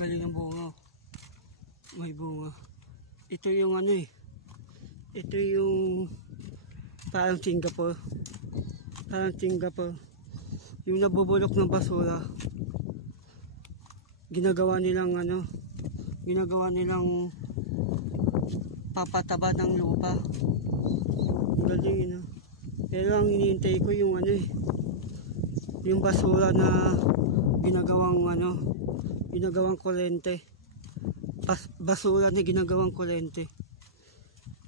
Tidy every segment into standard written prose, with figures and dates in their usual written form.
Galing ng bunga. May bunga. Ito yung ano eh. Ito yung parang Singapore. Parang Singapore. Yung nabubulok ng basura. Ginagawa nilang ano. Ginagawa nilang papataba ng lupa. Galing yun. Pero ang iniintay ko yung ano eh. Yung basura na ginagawang ano. Ginagawang kuryente. Basura na ginagawang kuryente.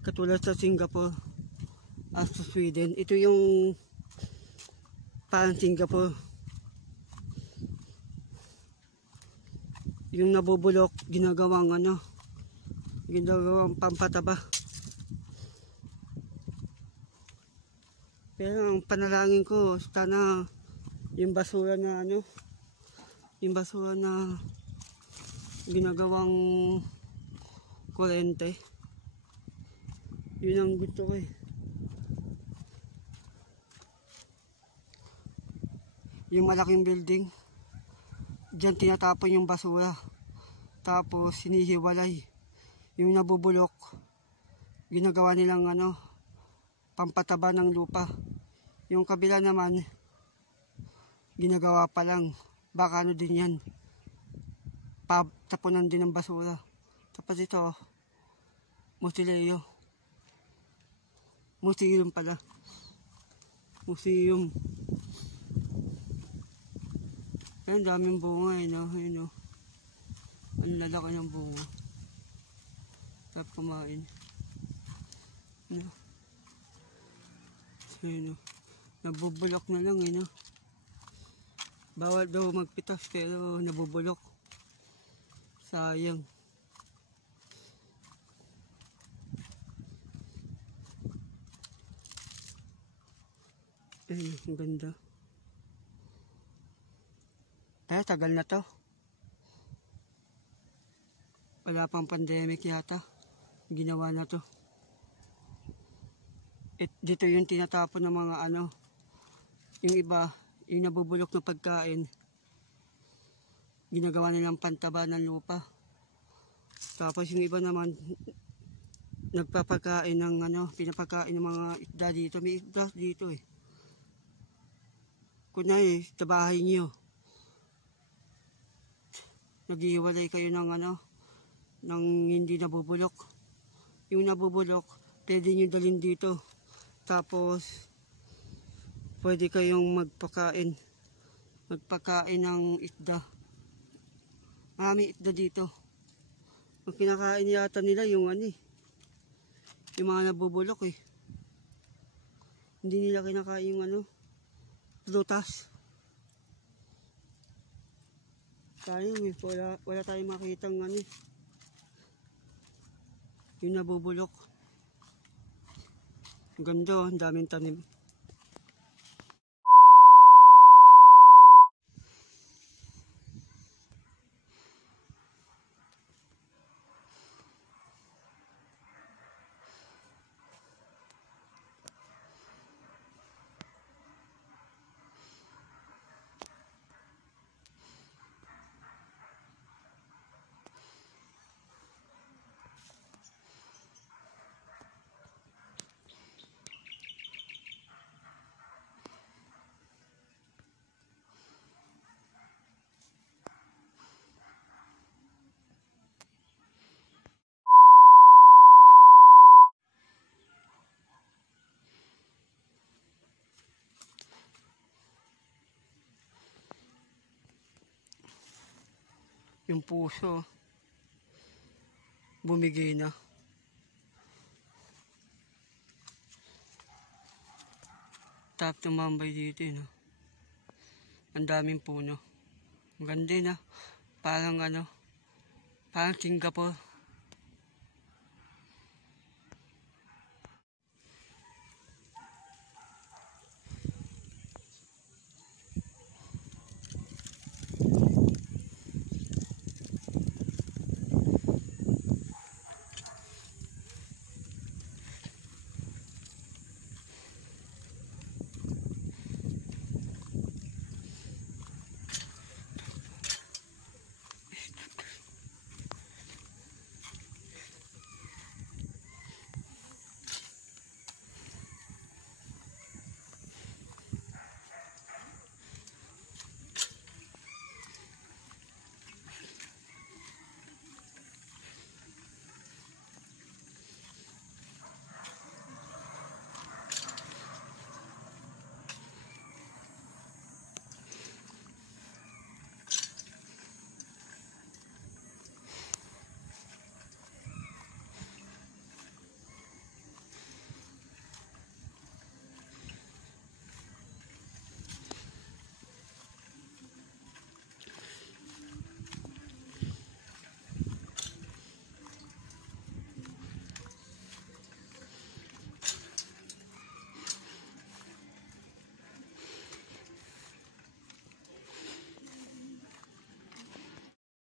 Katulad sa Singapore at sa Sweden. Ito yung parang Singapore. Yung nabubulok, ginagawang ano, ginagawang pampataba. Pero ang panalangin ko, sana yung basura na ano, yung basura na ginagawang kuryente. Yun ang gusto ko eh. Yung malaking building, dyan tinatapon yung basura. Tapos hinihiwalay. Yung nabubulok, ginagawa nilang ano, pampataba ng lupa. Yung kabila naman, ginagawa pa lang. Baka ano din yan. Tapunan din ng basura. Tapos ito, Musileo. Museum pala. Museum. Ayan, daming bunga eh, no? Ayan, no? Ang lalaki ng bunga. Sarap kumain. No? Ayan, no? Nabubulok na lang eh, no? Bawal daw magpitas pero nabubulok. Sayang. Ay, ang ganda. Ay, tagal na to. Wala pang pandemic yata. Ginawa na to. Dito yung tinatapon ng mga ano. Yung iba, yung nabubulok na pagkain. Ginagawa nilang pantaba ng lupa. Tapos yung iba naman, nagpapakain ng ano, pinapakain ng mga isda dito. May isda dito eh. Kunwari, sa bahay niyo, naghihiwalay kayo ng ano, ng hindi nabubulok. Yung nabubulok, pwede nyo dalhin dito. Tapos, pwede kayong magpakain ng isda. Maraming isda dito. Ang kinakain yata nila yung ano eh, yung mga nabubulok eh. Hindi nila kinakain yung ano, prutas. Sayang eh, wala tayong makitang ano eh, yung nabubulok. Ang ganda, ang daming tanim. Yung puso bumigay na. Tap tumambay dito no? Ang daming puno. Ang ganda na. Parang ano, parang Singapore.